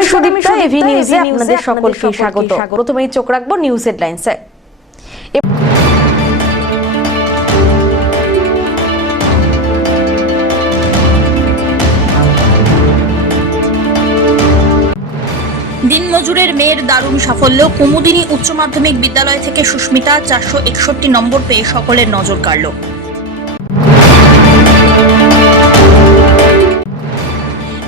আমি সুদীপ্তা, এভি নিউজে আপনাদের সকলকে স্বাগত। প্রথমেই চোখ রাখবো নিউজ হেডলাইন্সে। দিনমজুরের মেয়ের দারুণ সাফল্য। কুমুদিনী উচ্চ মাধ্যমিক বিদ্যালয় থেকে সুস্মিতা 461 নম্বর পেয়ে সকলের নজর কাড়ল।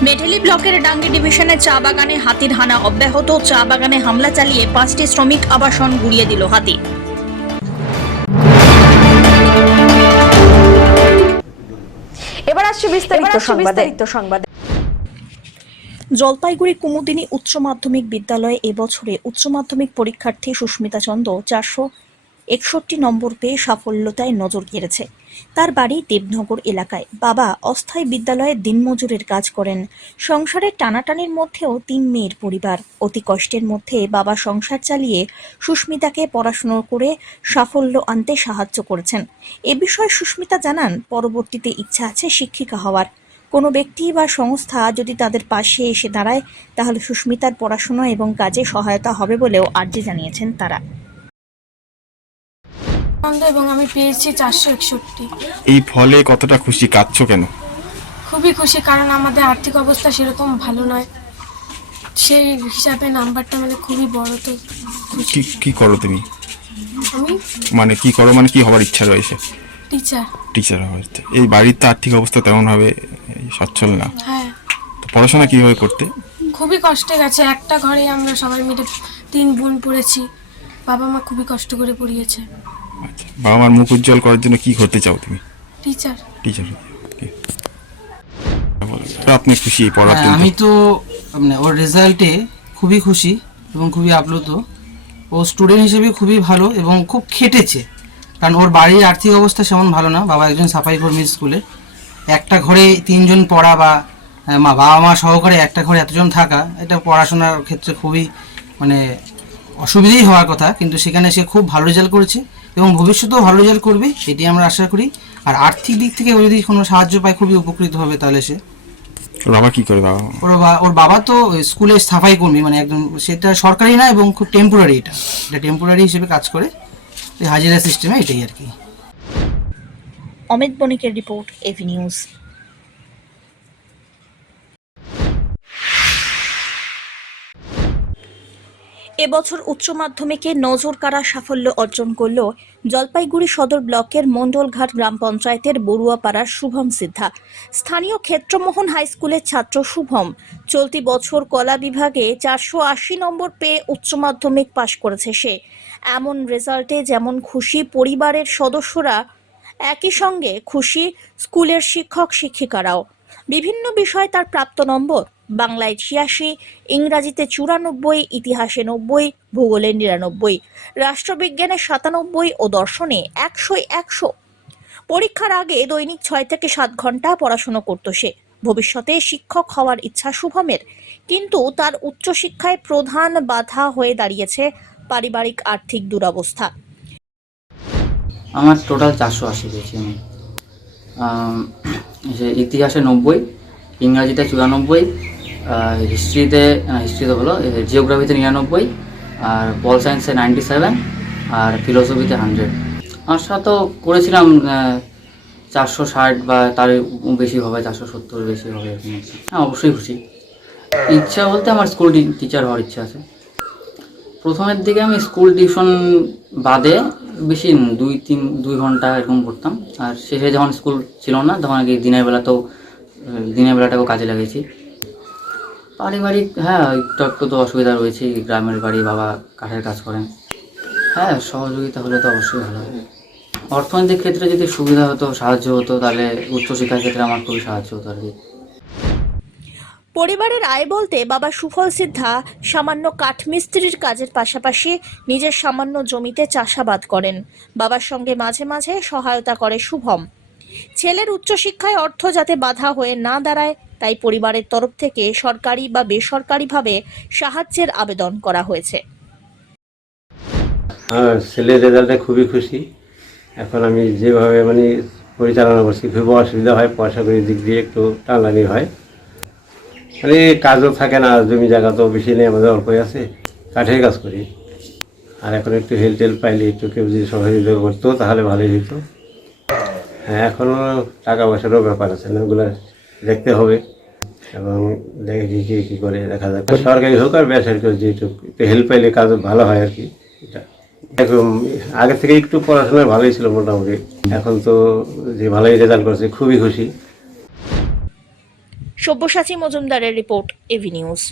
মেঢেলি ব্লকের ডাঙ্গি ডিভিশনের চা বাগানে হাতির হানা অব্যাহত। চা বাগানে হামলা চালিয়ে 5টি শ্রমিক আবাসন গুড়িয়ে দিল হাতি। এবার আসছে বিস্তারিত সংবাদ। জলপাইগুড়ি কুমুদিনী উচ্চ মাধ্যমিক বিদ্যালয়ে এবছরে উচ্চ মাধ্যমিক পরীক্ষার্থী সুস্মিতা চন্দ 461 নম্বর পেয়ে সাফল্যতায় নজর কেড়েছে। তার বাড়ি দেবনগর এলাকায়। বাবা অস্থায়ী বিদ্যালয়ে দিনমজুরের কাজ করেন। সংসারের টানাটানির মধ্যেও 3 মেয়ের পরিবার। অতি কষ্টের মধ্যে বাবা সংসার চালিয়ে সুস্মিতাকে পড়াশুনো করে সাফল্য আনতে সাহায্য করেছেন। এ বিষয়ে সুস্মিতা জানান, পরবর্তীতে ইচ্ছা আছে শিক্ষিকা হওয়ার। কোনো ব্যক্তি বা সংস্থা যদি তাদের পাশে এসে দাঁড়ায় তাহলে সুস্মিতার পড়াশোনা এবং কাজে সহায়তা হবে বলেও আর্জি জানিয়েছেন তারা। এবং আমি পেয়েছি 461। এই ফলে কতটা খুশি, কাঁদছো কেন? খুবই খুশি, কারণ আমাদের আর্থিক অবস্থা সেরকম ভালো নয়, সেই হিসাবে নাম্বারটা মানে খুবই বড়। তো কি করো তুমি? আমি কি করো, কি হওয়ার ইচ্ছা রয়েছে? টিচার হওয়ার। এই বাড়ির তো আর্থিক অবস্থা তেমন ভাবে সচ্ছল না। হ্যাঁ, তো পড়াশোনা কিভাবে করতে? খুবই কষ্টে গেছে। একটা ঘরে আমরা সবাই মিলে 3 বোন পড়েছি। বাবা মা খুবই কষ্ট করে পড়িয়েছে। আচ্ছা, বাবা মার মুখ উজ্জ্বল করার জন্য কি করতে চাও তুমি? টিচার। আপনি খুশি পড়ার জন্য? আমি তো ওর রেজাল্টে খুবই খুশি এবং খুবই আপ্লুত। ও স্টুডেন্ট হিসেবে খুবই ভালো এবং খুব খেটেছে, কারণ ওর বাড়ির আর্থিক অবস্থা সেমন ভালো না। বাবা একজন সাফাই কর্মী স্কুলে। একটা ঘরে 3 জন পড়া বা বাবা মা সহকারে একটা ঘরে এতজন থাকা, এটা পড়াশোনার ক্ষেত্রে খুবই অসুবিধাই হওয়ার কথা, কিন্তু সেখানে সে খুব ভালো রেজাল্ট করেছে এবং ভবিষ্যতেও ভালো রেজাল্ট করবে, এটি আমরা আশা করি। আর আর্থিক দিক থেকে ও যদি কোনো সাহায্য পায় খুবই উপকৃত হবে। তাহলে সে ওর বাবা কি করে? ওর বাবা তো স্কুলে সাফাই কর্মী, একদম সেটা সরকারি না এবং খুব টেম্পোরারি। এটা টেম্পোরারি হিসেবে কাজ করে, হাজিরা সিস্টেমে, এটাই আর কি। অমিত বণিকের রিপোর্ট, এভি নিউজ। এবছর উচ্চ মাধ্যমিকে নজর কাড়া সাফল্য অর্জন করল জলপাইগুড়ি সদর ব্লকের মণ্ডলঘাট গ্রাম পঞ্চায়েতের বড়ুয়াপাড়ার শুভম সিদ্ধা। স্থানীয় ক্ষেত্রমোহন হাই স্কুলের ছাত্র শুভম চলতি বছর কলা বিভাগে 480 নম্বর পেয়ে উচ্চ মাধ্যমিক পাশ করেছে সে। এমন রেজাল্টে যেমন খুশি পরিবারের সদস্যরা, একই সঙ্গে খুশি স্কুলের শিক্ষক শিক্ষিকারাও। বিভিন্ন বিষয়ে তার প্রাপ্ত নম্বর: বাংলায় 86, ইংরাজিতে 94, ইতিহাসে 90, ভূগোলে 99, রাষ্ট্রবিজ্ঞানে 97 ও দর্শনে 100। পরীক্ষার আগে দৈনিক 6 থেকে 7 ঘন্টা পড়াশোনা করত সে। ভবিষ্যতে শিক্ষক হওয়ার ইচ্ছা শুভমের, কিন্তু তার উচ্চশিক্ষায় প্রধান বাধা হয়ে দাঁড়িয়েছে পারিবারিক আর্থিক দুরবস্থা। আমার টোটাল 480 পেয়েছি আমি। ইতিহাসে 90, ইংরাজিতে 94, হিস্ট্রিতে হলো, জিওগ্রাফিতে 99, আর পল সায়েন্সে 97, আর ফিলোসফিতে 100। আশা তো করেছিলাম 460 বা তার বেশি হবে, 470 বেশি হবে। হ্যাঁ, অবশ্যই খুশি। ইচ্ছা বলতে আমার স্কুল টিচার হওয়ার ইচ্ছা আছে। প্রথমের দিকে আমি স্কুল টিউশন বাদে বেশি 2 ঘন্টা এরকম পড়তাম। আর শেষে যখন স্কুল ছিল না তখন আর কি দিনের বেলাটাকেও কাজে লাগিয়েছি। পারিবারিক, হ্যাঁ, একটু তো অসুবিধা রয়েছে। গ্রামের বাড়ি, বাবা কাঠের কাজ করেন। হ্যাঁ, সহযোগিতা হলে তো অবশ্যই ভালো হয়। অর্থনৈতিক ক্ষেত্রে যদি সুবিধা হতো, সাহায্য হতো, তাহলে উচ্চশিক্ষার ক্ষেত্রে আমার খুবই সাহায্য হতো আর কি। পরিবারের আয় বলতে বাবা সুফল সিদ্ধা সামান্য কাঠমিস্ত্রির কাজের পাশাপাশি নিজের সামান্য জমিতে চাষাবাদ করেন। বাবার সঙ্গে মাঝে মাঝে সহায়তা করে শুভম। ছেলের উচ্চশিক্ষায় অর্থ যাতে বাধা হয়ে না দাঁড়ায়, তাই পরিবারের তরফ থেকে সরকারি বা বেসরকারিভাবে সাহায্যের আবেদন করা হয়েছে। ছেলের রেজাল্টে খুবই খুশি। এখন আমি যেভাবে পরিচালনা করছি, খুব অসুবিধা হয়, পয়সা কড়ির দিক দিয়ে একটু টানাটানি হয়। মানে কাজও থাকে না, জমি জায়গা তো বেশি নেই, আমাদের অল্পই আছে, কাঠের কাজ করি। আর এখন একটু হেল্প টেল্প পাইলে, একটু কেউ যদি সহযোগিতা করতো তাহলে ভালোই হতো। হ্যাঁ, এখনও টাকা পয়সারও ব্যাপার আছে না, ওগুলো দেখতে হবে এবং দেখে কী করে দেখা যাক, সরকারি হোক আর বেসরকারি হোক, যেটুকু একটু হেল্প পাইলে কাজ ভালো হয় আর কি। এটা এখন আগে থেকে একটু পড়াশোনায় ভালোই ছিল মোটামুটি, এখন তো যে ভালোই রেজাল্ট করছে খুবই খুশি। সব্যসাচী মজুমদারের রিপোর্ট, এভি নিউজ।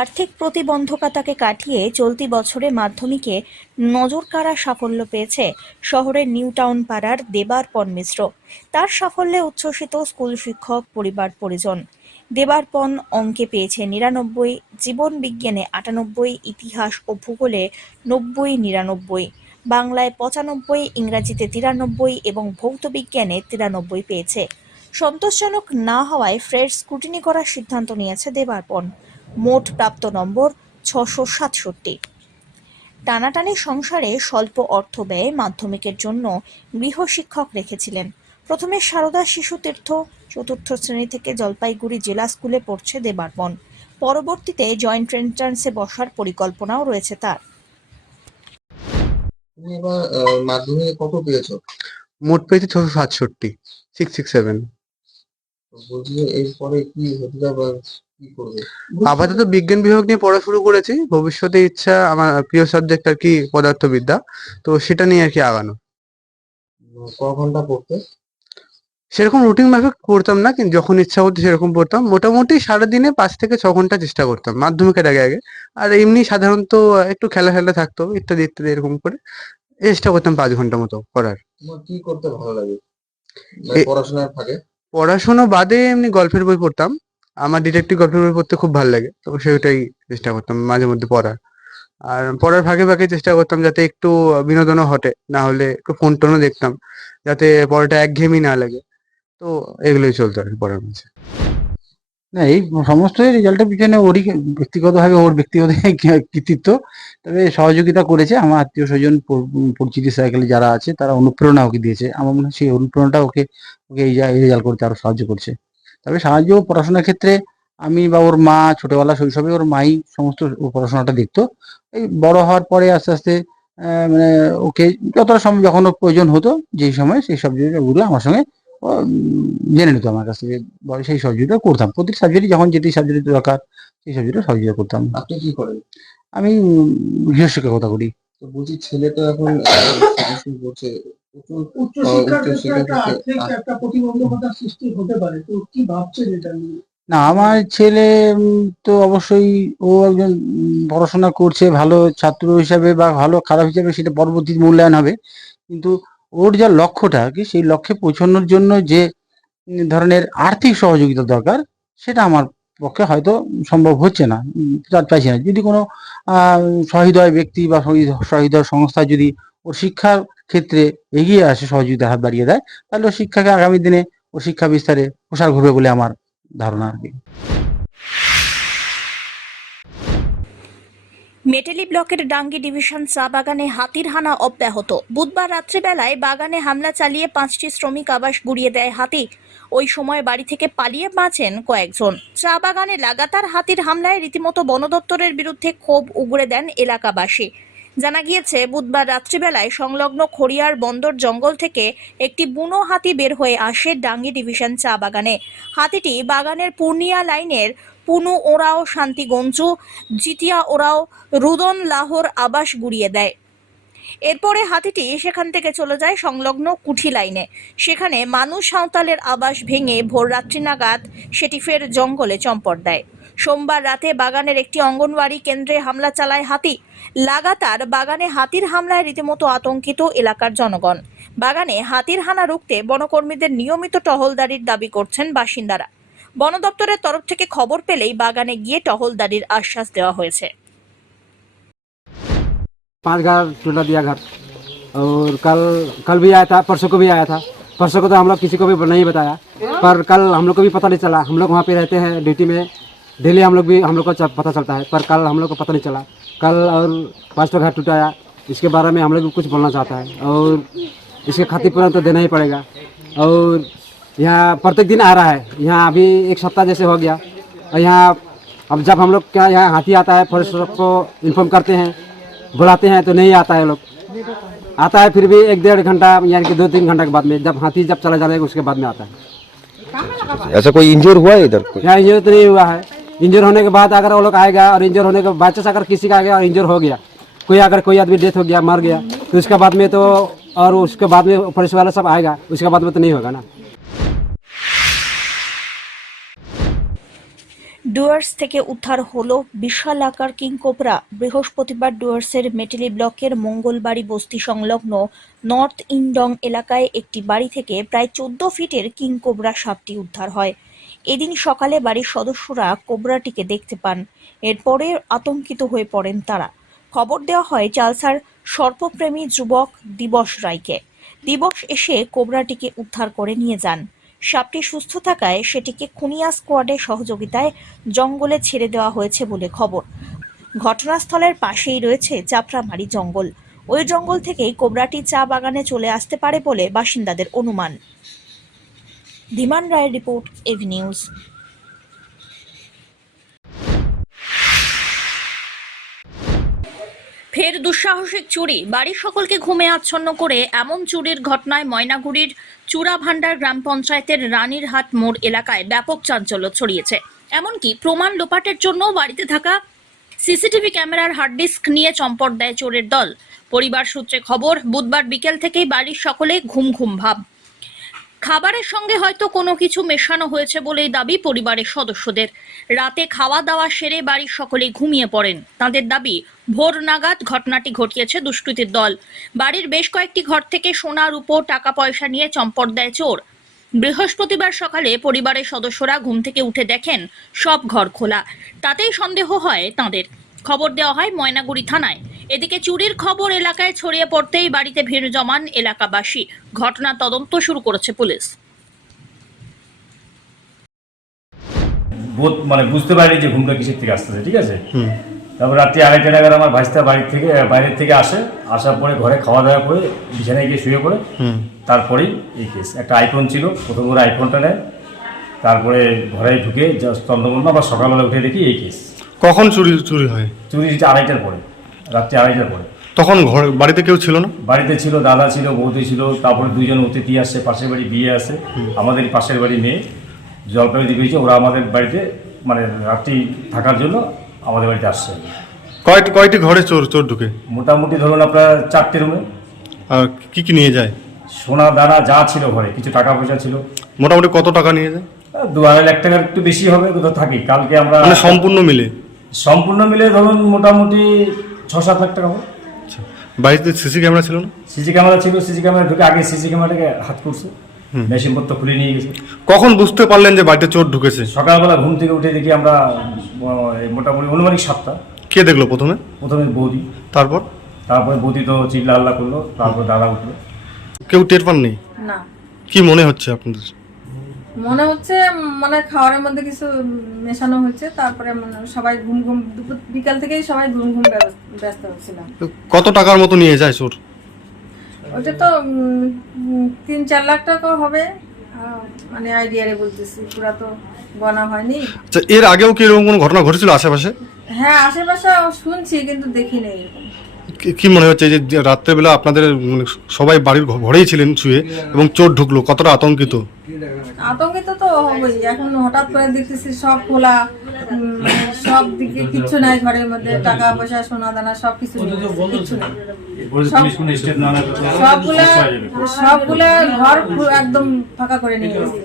আর্থিক প্রতিবন্ধকতাকে কাটিয়ে চলতি বছরে মাধ্যমিকে নজরকাড়া সাফল্য পেয়েছে শহরের নিউ টাউন পাড়ার দেবার্পণ মিশ্র। তার সাফল্যে উচ্ছ্বসিত স্কুল শিক্ষক, পরিবার পরিজন। দেবার্পণ অঙ্কে পেয়েছে ৯৯, জীবন বিজ্ঞানে ৯৮, ইতিহাস ও ভূগোলে ৯০-৯৯, বাংলায় ৯৫, ইংরাজিতে ৯৩ এবং ভৌত বিজ্ঞানে ৯৩ পেয়েছে। সন্তোষজনক না হওয়ায় ফ্রেশ স্ক্রুটিনি করার সিদ্ধান্ত নিয়েছে দেবার্পণ। মোট প্রাপ্ত নম্বর ৬৬৭। টানাটানি সংসারে স্বল্প অর্থ ব্যয়ে মাধ্যমিকের জন্য গৃহশিক্ষক রেখেছিলেন। প্রথমে সারদা শিশু তীর্থ ৪র্থ শ্রেণী থেকে জলপাইগুড়ি জেলা স্কুলে পড়ছে দেবার্পণ। পরবর্তীতে জয়েন্ট এন্ট্রান্সে বসার পরিকল্পনাও রয়েছে তার। তুমি এবার মাধ্যমিকে কত পেয়েছো? মোট পেয়েছি ৬৬৭, 667। বলছি যে এরপরে কি হতে যাবে, কি করবে? আপাতত বিজ্ঞান বিভাগ নিয়ে পড়া শুরু করেছি। ভবিষ্যতে ইচ্ছা আমার প্রিয় সাবজেক্ট আর কি পদার্থবিদ্যা, তো সেটা নিয়ে আর কি আগানো। ক ঘন্টা পড়তে? সেরকম রুটিন মাফিক পড়তাম না, কিন্তু যখন ইচ্ছা হতো সেরকম পড়তাম। মোটামুটি সারাদিনে ৫ থেকে ৬ ঘন্টা চেষ্টা করতাম মাধ্যমিকের আগে আগে। আর এমনি সাধারণত একটু খেলা থাকতো, ইত্যাদি ইত্যাদি, এরকম করে চেষ্টা করতাম ৫ ঘন্টা মতো পড়ার। তোমার কি করতে ভালো লাগে মানে পড়াশোনার ফাঁকে? পড়াশোনা বাদে এমনি গল্পের বই পড়তাম। আমার ডিটেকটিভ গল্পের বই পড়তে খুব ভালো লাগে, তো সেটাই চেষ্টা করতাম মাঝে মধ্যে পড়ার। আর পড়ার ফাঁকে ফাঁকে চেষ্টা করতাম যাতে একটু বিনোদনও ঘটে, না হলে একটু ফোন টোনও দেখতাম, যাতে পড়াটা একঘেয়েমি না লাগে। তো এগুলোই চলতো আর কি পড়ার মাঝে। না, এই সমস্ত রেজাল্টের পিছনে ওরই ব্যক্তিগতভাবে ওর ব্যক্তিগত কৃতিত্ব। তবে সহযোগিতা করেছে আমার আত্মীয় স্বজন, পরিচিতি সার্কেলে যারা আছে, তারা অনুপ্রেরণা ওকে দিয়েছে। আমার মনে হয় সেই অনুপ্রেরণাটা ওকে ওকে এই রেজাল্ট করতে আরো সাহায্য করছে। তবে সাহায্য পড়াশোনার ক্ষেত্রে আমি বা ওর মা, ছোটবেলা শৈশবে ওর মাই সমস্ত পড়াশোনাটা দেখতো। এই বড় হওয়ার পরে আস্তে আস্তে মানে ওকে যতটা সময় যখন ওর প্রয়োজন হতো, যেই সময় সেই সাবজেক্টগুলো আমার সঙ্গে ও জেনে নিত আমার কাছ থেকে, সেই সহযোগিতা করতাম। প্রতিটি সাবজেক্টই যখন যেটি সাবজেক্টের দরকার সেই সাবজেক্টে সহযোগিতা করতাম। আপনি কি করেন? আমি গৃহশিক্ষকতা করি। তো বলছি ছেলে তো এখন সায়েন্স পড়ছে, উচ্চশিক্ষার আর্থিক একটা প্রতিবন্ধকতার সৃষ্টি হতে পারে, তো কি ভাবছেন এটা নিয়ে? না, আমার ছেলে তো অবশ্যই ও একজন পড়াশোনা করছে, ভালো ছাত্র হিসাবে বা ভালো খারাপ হিসাবে সেটা পরবর্তী মূল্যায়ন হবে। কিন্তু ওর যা লক্ষ্যটা কি, সেই লক্ষ্যে পৌঁছানোর জন্য যে ধরনের আর্থিক সহযোগিতা দরকার, সেটা আমার পক্ষে হয়তো সম্ভব হচ্ছে না, চাইছি না। যদি কোনো সহৃদয় ব্যক্তি বা সহৃদয় সংস্থা যদি ওর শিক্ষার ক্ষেত্রে এগিয়ে আসে, সহযোগিতার হাত বাড়িয়ে দেয়, তাহলে ওর শিক্ষাকে আগামী দিনে ওর শিক্ষা বিস্তারে প্রসার ঘটবে বলে আমার ধারণা আর কি। মেটেলি ব্লকের ডাঙ্গি ডিভিশন চা বাগানে হাতির হানা অব্যাহত। বুধবার রাত্রিবেলায় বাগানে হামলা চালিয়ে 5টি শ্রমিক আবাস গুড়িয়ে দেয় হাতি। ওই সময় বাড়ি থেকে পালিয়ে বাঁচেন কয়েকজন। চা বাগানে লাগাতার হাতির হামলায় রীতিমতো বন দপ্তরের বিরুদ্ধে ক্ষোভ উগরে দেন এলাকাবাসী। জানা গিয়েছে, বুধবার রাত্রিবেলায় সংলগ্ন খড়িয়ার বন্দর জঙ্গল থেকে একটি বুনো হাতি বের হয়ে আসে ডাঙ্গি ডিভিশন চা বাগানে। হাতিটি বাগানের পূর্ণিয়া লাইনের পুনু ওরাও, শান্তিগঞ্জু, জিতিয়া ওরাও, রুদন লাহোর আবাস গুড়িয়ে দেয়। এরপরে হাতিটি সেখান থেকে চলে যায় সংলগ্ন কুঠি লাইনে। সেখানে মানুষ সাঁওতালের আবাস ভেঙে ভোর রাত্রি নাগাদ সেটি ফের জঙ্গলে চম্পট দেয়। সোমবার রাতে বাগানের একটি অঙ্গনওয়াড়ি কেন্দ্রে হামলা চালায় হাতি। লাগাতার বাগানে হাতির হামলায় রীতিমতো আতঙ্কিত এলাকার জনগণ। বাগানে হাতির হানা রুখতে বনকর্মীদের নিয়মিত টহলদারির দাবি করছেন বাসিন্দারা। বন দপ্তরের তরফ থেকে খবর পেলেই বাগানে গিয়ে টহলদারির আশ্বাস দেওয়া হয়েছে। 5 घर टूटा दिया घर, और कल भी आया था, परसों को भी आया था। परसों को तो हम लोग किसी को भी नहीं बताया, पर कल हम लोग को भी पता नहीं चला। हम लोग वहाँ पे रहते हैं ड्यूटी में, डेली हम लोग को पता चलता है, पर कल हम लोग को पता नहीं चला। कल और 5 घर टूटाया, इसके बारे में हम लोग कुछ बोलना चाहता है। और इसके क्षतिपूरण तो देना ही पड़ेगा। और यहाँ प्रत्येक दिन आ रहा है, यहाँ अभी एक सप्ताह जैसे हो गया। और यहाँ अब जब हम लोग क्या यहाँ हाथी आता है, फॉरेस्ट को इन्फॉर्म करते हैं, बुलाते हैं तो नहीं आता है लोग। आता है फिर भी 1-1.5 घंटा यानी कि 2-3 घंटा के बाद में, जब हाथी जब चला जाएगा उसके बाद में आता है। ऐसा कोई इंजर हुआ है इधर? यहाँ इंजर तो नहीं हुआ है। इंजर होने के बाद अगर वो लोग आएगा और इंजर होने के बाई चांस अगर किसी का आ गया और इंजर हो गया, कोई आदमी डेथ हो गया, मर गया, तो उसके बाद में तो और उसके बाद में पुलिस वाला सब आएगा, उसके बाद में तो नहीं होगा ना। ডুয়ার্স থেকে উদ্ধার হলো বিশাল আকার কিংকোবরা। বৃহস্পতিবার ডুয়ার্সের মেটেলি ব্লকের মঙ্গলবাড়ি বস্তি সংলগ্ন নর্থ ইনডং এলাকায় একটি বাড়ি থেকে প্রায় 14 ফিটের কিংকোবরা সাপটি উদ্ধার হয়। এদিন সকালে বাড়ির সদস্যরা কোবরাটিকে দেখতে পান। এরপরে আতঙ্কিত হয়ে পড়েন তারা। খবর দেওয়া হয় চালসার সর্পপ্রেমী যুবক দিবস রায়কে। দিবস এসে কোবরাটিকে উদ্ধার করে নিয়ে যান। সাপটি সুস্থ থাকায় সেটিকে খুনিয়া স্কোয়াডের সহযোগিতায় জঙ্গলে ছেড়ে দেওয়া হয়েছে বলে খবর। ঘটনাস্থলের পাশেই রয়েছে চাপড়ামারি জঙ্গল। ওই জঙ্গল থেকেই কোবরাটি চা বাগানে চলে আসতে পারে বলে বাসিন্দাদের অনুমান। ধীমান রায়ের রিপোর্ট, এভি নিউজ। ফের দুঃসাহসিক চুরি, বাড়ির সকলকে ঘুমে আচ্ছন্ন করে এমন চুরির ঘটনায় ময়নাগুড়ির চূড়াভান্ডার গ্রাম পঞ্চায়েতের রানীরহাট মোড় এলাকায় ব্যাপক চাঞ্চল্য ছড়িয়েছে। এমনকি প্রমাণ লোপাটের জন্য বাড়িতে থাকা সিসিটিভি ক্যামেরার হার্ড ডিস্ক নিয়ে চম্পট দেয় চোরের দল। পরিবার সূত্রে খবর, বুধবার বিকেল থেকেই বাড়ির সকলে ঘুম ঘুম ভাব। খাবারের সঙ্গে হয়তো কোনো কিছু মেশানো হয়েছে বলেই দাবি পরিবারের সদস্যদের। রাতে খাওয়া দাওয়া সেরে বাড়ির সকলেই ঘুমিয়ে পড়েন। তাদের দাবি ভোর নাগাদ ঘটনাটি ঘটিয়েছে দুষ্কৃতীর দল। বাড়ির বেশ কয়েকটি ঘর থেকে সোনা রূপো টাকা পয়সা নিয়ে চম্পট দেয় চোর। বৃহস্পতিবার সকালে পরিবারের সদস্যরা ঘুম থেকে উঠে দেখেন সব ঘর খোলা। তাতেই সন্দেহ হয় তাদের। খবর দেওয়া হয় ময়নাগুড়ি থানায়। এদিকে চুরির খবর এলাকায় ছড়িয়ে পড়তেই বাড়িতে ভিড় জমান এলাকাবাসী। ঘটনা তদন্ত শুরু করেছে পুলিশ। মানে বুঝতে পারিনি যে ঘুমটা কিসের থেকে আসতেছে, ঠিক আছে। তারপর রাত্রি 2:30 নাগাদ আমার ভাইস্তা বাইরের থেকে আসার পরে ঘরে খাওয়া দাওয়া করে বিছানায় গিয়ে শুয়ে পড়ে। তারপরেই এই কেস। একটা আইফোন ছিল, প্রথম করে আইফোনটা নেয়, তারপরে ঘরে ঢুকে তন্দ্রমন্দ, আবার সকালবেলা উঠে দেখি এই কেস। কখন চুরি হয়? চুরি 2:30টার পরে, রাত্রি 2:30টার পরে। তখন বাড়িতে কেউ ছিল না? বাড়িতে ছিল দাদা ছিল, বৌদি ছিল, তারপরে 2জন অতিথি আসছে, পাশের বাড়ি বিয়ে আসে, আমাদের পাশের বাড়ি মেয়ে জলপাইগুড়ি দিয়েছে। ওরা আমাদের বাড়িতে মানে রাত্রি থাকার জন্য আমাদের বাড়িতে আসছে। কয়টি ঘরে চোর ঢুকে? মোটামুটি ধরুন আপনার 4টে রুমে। আর কি নিয়ে যায়? সোনা দানা যা ছিল ঘরে, কিছু টাকা পয়সা ছিল। মোটামুটি কত টাকা নিয়ে যায়? 2-2.5 লাখ টাকার একটু বেশি হবে, কোথাও থাকি। কালকে আমরা মানে সম্পূর্ণ মিলে ধরুন মোটামুটি 6-7 লাখ টাকা হবে। বাড়িতে সিসি ক্যামেরা ছিল না? সিসি ক্যামেরা ছিল, সিসি ক্যামেরা ঢুকে আগে সিসি ক্যামেরাটাকে হাত করছে, মেশিনপত্র খুলে নিয়ে গেছে। কখন বুঝতে পারলেন যে বাড়িতে চোর ঢুকেছে? সকালবেলা ঘুম থেকে উঠে দেখি আমরা মোটামুটি অনুমানিক 7টা। কে দেখলো প্রথমে? বৌদি। তারপরে বৌদি তো চিল্লা হাল্লা করলো, তারপর দাদা উঠলো। কেউ টের পাননি? না। কি মনে হচ্ছে আপনাদের? মনে হচ্ছে মানে খাবারের মধ্যে কিছু মেশানো হচ্ছে। তারপরে সবাই ঘুম বিকাল থেকেই সবাই ঘুম ব্যস্ত হচ্ছিলাম। কত টাকার মতো নিয়ে যায় চোর? ওটা তো 3-4 লাখ টাকা হবে, মানে আইডিয়ারে বলতেছি, পুরা তো গণা হয়নি। আচ্ছা, এর আগেও কি এরকম কোনো ঘটনা ঘটেছিল আশেপাশে? হ্যাঁ, আশেপাশে শুনছি কিন্তু দেখি নেই এরকম। কি মনে হচ্ছে যে রাত্রেবেলা আপনাদের সবাই বাড়ির ঘরেই ছিলেন শুয়ে এবং চোর ঢুকলো, কতটা আতঙ্কিত? আতঙ্কিত তো হবেই। এখন হঠাৎ করে দেখতেছি সব খোলা, সব দিকে কিচ্ছু নাই ঘরের মধ্যে, টাকা পয়সা সোনা দানা সব কিছু কিচ্ছু নাই। সবগুলা ঘর একদম ফাঁকা করে নিয়ে গেছে।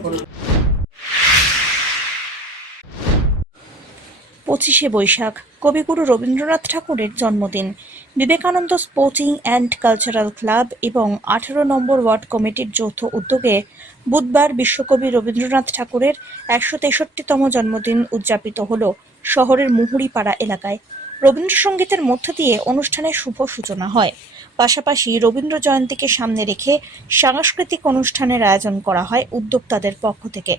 25শে বৈশাখ কবিগুরু রবীন্দ্রনাথ ঠাকুরের জন্মদিন। Vivekananda sporting and cultural club এবং 18 নম্বর ওয়ার্ড কমিটির যৌথ উদ্যোগে বুধবার বিশ্বকবি রবীন্দ্রনাথ ঠাকুরের 163তম জন্মদিন উদযাপিত হল শহরের মুহুরীপাড়া এলাকায়। রবীন্দ্রসঙ্গীতের মধ্য দিয়ে অনুষ্ঠানের শুভ সূচনা হয়। পাশাপাশি রবীন্দ্র জয়ন্তীকে সামনে রেখে সাংস্কৃতিক অনুষ্ঠানের আয়োজন করা হয় উদ্যোক্তাদের পক্ষ থেকে।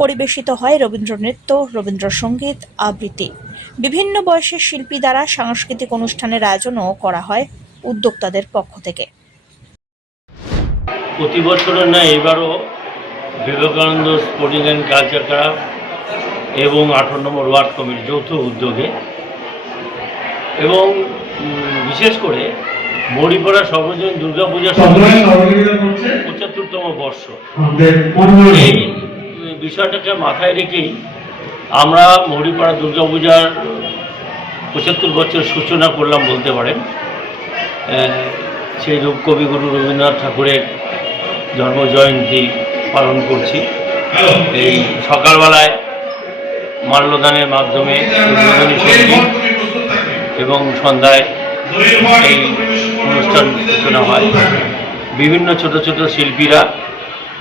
পরিবেশিত হয় রবীন্দ্রনৃত্য, রবীন্দ্রসঙ্গীত, আবৃত্তি। বিভিন্ন বয়সের শিল্পী দ্বারা সাংস্কৃতিক অনুষ্ঠানের আয়োজনও করা হয় উদ্যোক্তাদের পক্ষ থেকে। প্রতি বছরের না এবারও Vivekananda sporting and culture club এবং 18 নম্বর ওয়ার্ড কমিটির যৌথ উদ্যোগে এবং বিশেষ করে মরিপাড়া সর্বজনীন দুর্গাপূজা 75তম বর্ষ, এই বিষয়টাকে মাথায় রেখেই আমরা মরিপাড়া দুর্গাপূজার 75 বছর সূচনা করলাম বলতে পারেন। সেই কবিগুরু রবীন্দ্রনাথ ঠাকুরের জন্মজয়ন্তী পালন করছি। এই সকালবেলায় মাল্যদানের মাধ্যমে উদ্বোধনী সঙ্গীত এবং সন্ধ্যায় এই অনুষ্ঠান সূচনা হয়। বিভিন্ন ছোট ছোট শিল্পীরা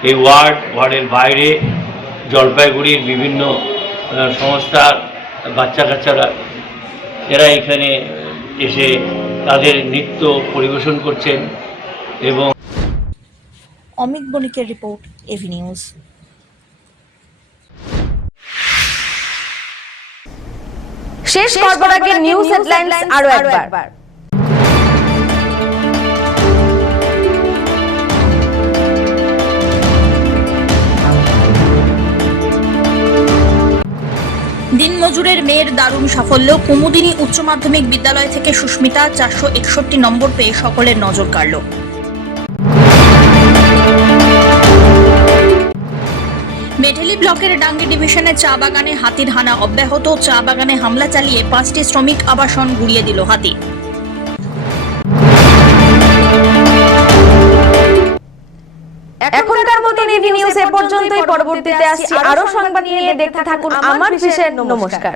এই ওয়ার্ডের বাইরে জলপাইগুড়ির বিভিন্ন সংস্থার বাচ্চা কাচ্চারা এরা এখানে এসে তাদের নৃত্য পরিবেশন করছেন। এবং অমিত বণিকের রিপোর্ট, এভি নিউজ। শেষ করবার আগে নিউজ হেডলাইন্স আরো একবার। দিনমজুরের মেয়ের দারুণ সাফল্য। কুমুদিনী উচ্চ মাধ্যমিক বিদ্যালয় থেকে সুস্মিতা 461 নম্বর পেয়ে সকলের নজর কাড়ল। মেঢেলি ব্লকের ডাঙ্গি ডিভিশনে চা বাগানে হাতির হানা অব্যাহত। চা বাগানে হামলা চালিয়ে 5টি শ্রমিক আবাসন গুড়িয়ে দিল হাতি। এখনকার মতো এভি নিউজ এ পর্যন্তই। পরবর্তীতে আসছি আরো সংবাদ নিয়ে। দেখতে থাকুন আমার বিশেষ। নমস্কার।